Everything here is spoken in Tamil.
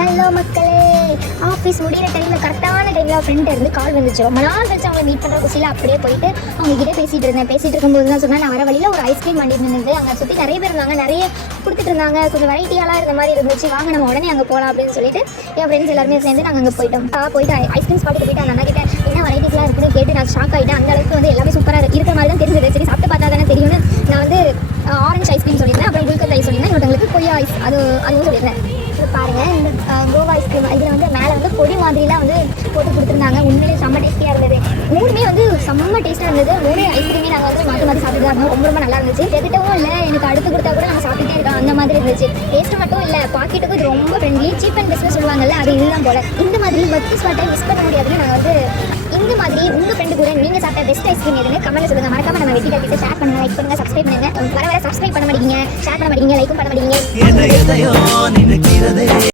ஹலோ மக்களே, ஆஃபீஸ் முடிகிற டைமில் கரெக்டான டைமில் ஃப்ரெண்ட் இருந்து கால் வந்துச்சு. ரொம்ப நாள் கழிச்சு அவங்களை மீட் பண்ணுற குசியில் அப்படியே போயிட்டு அவங்ககிட்ட பேசிகிட்டு இருக்கும்போது தான் சொன்னேன், நான் வர வழியில் ஒரு ஐஸ்கிரீம் வண்டி நின்றுது. அங்கே சுற்றி நிறைய பேர் இருந்தாங்க, நிறைய கொடுத்துட்டு இருந்தாங்க. கொஞ்சம் வெரைட்டியாலாம் இருந்த மாதிரி இருந்துச்சு. வாங்க நம்ம உடனே அங்கே போகலாம் அப்படின்னு சொல்லிட்டு என் ஃப்ரெண்ட்ஸ் எல்லாருமே சேர்ந்து நாங்கள் அங்கே போயிட்டு ஐஸ்கிரீம் ஸ்பாட்டுக்கு போயிட்டு அந்த அண்ணா கிட்ட என்ன வெரைட்டிஸ்லாம் இருக்குன்னு கேட்டு நான் ஷாக் ஆகிட்டேன். அந்த அளவுக்கு வந்து எல்லாமே சூப்பராக இருக்கிற மாதிரி தான் தெரிஞ்சது. சரி சாப்பிட்டு பார்த்தா தானே தெரியும்னு நான் வந்து ஆரஞ்சு ஐஸ்கிரீம் சொல்லியிருந்தேன். அப்புறம் குல்கந்த் ஐஸ் சொல்லியிருந்தேன். இன்னொருத்தவங்களுக்கு கொய்யா ஐஸ் அதுவும் சொல்லியிருந்தேன். பாருங்கள், இந்த கோவா ஐஸ்கிரீம் இதில் வந்து மேலே வந்து பொடி மாதிரிலாம் வந்து போட்டு கொடுத்துருந்தாங்க. உண்மையிலே செம்ம டேஸ்டியாக இருந்தது. மூணுமே வந்து செம்ம டேஸ்ட்டாக இருந்தது. மூணு ஐஸ்கிரீமே நாங்கள் வந்து மாற்றி சாப்பிட்டு தான் இருந்தோம். ரொம்ப நல்லா இருந்துச்சு. எதுட்டவும் இல்லை, எனக்கு அடுத்து கொடுத்தா கூட நாங்கள் சாப்பிட்டுட்டே இருக்கோம். அந்த மாதிரி இருந்துச்சு. டேஸ்ட்டு மட்டும் இல்லை, பாக்கெட்டுக்கும் இது ரொம்ப ஃப்ரெண்ட்லி. சீப் அண்ட் பெஸ்ட்னு சொல்லுவாங்கல்ல, அது இதுதான் போல. இந்த மாதிரி பர்த்டே ஸ்பாட்டை மிஸ் பண்ண முடியாதுன்னு நாங்கள் வந்து இந்த மாதிரி உங்கள் ஃப்ரெண்டு கூட நீங்கள் சாப்பிட்ட பெஸ்ட் ஐஸ்கிரீம் எதுன்னு கமெண்ட்டில் சொல்லுங்கள். மறக்காம நம்ம வெட்டி டாக்கிஸை ஷேர் பண்ணுங்கள், லைக் பண்ணுங்கள், சப்ஸ்கிரைப் பண்ணுங்கள். வர சப்ஸ்கிரைப் பண்ண மாட்டேங்க, ஷேர் பண்ண மாட்டேங்க, லைக்கும் பண்ண மாட்டேங்க.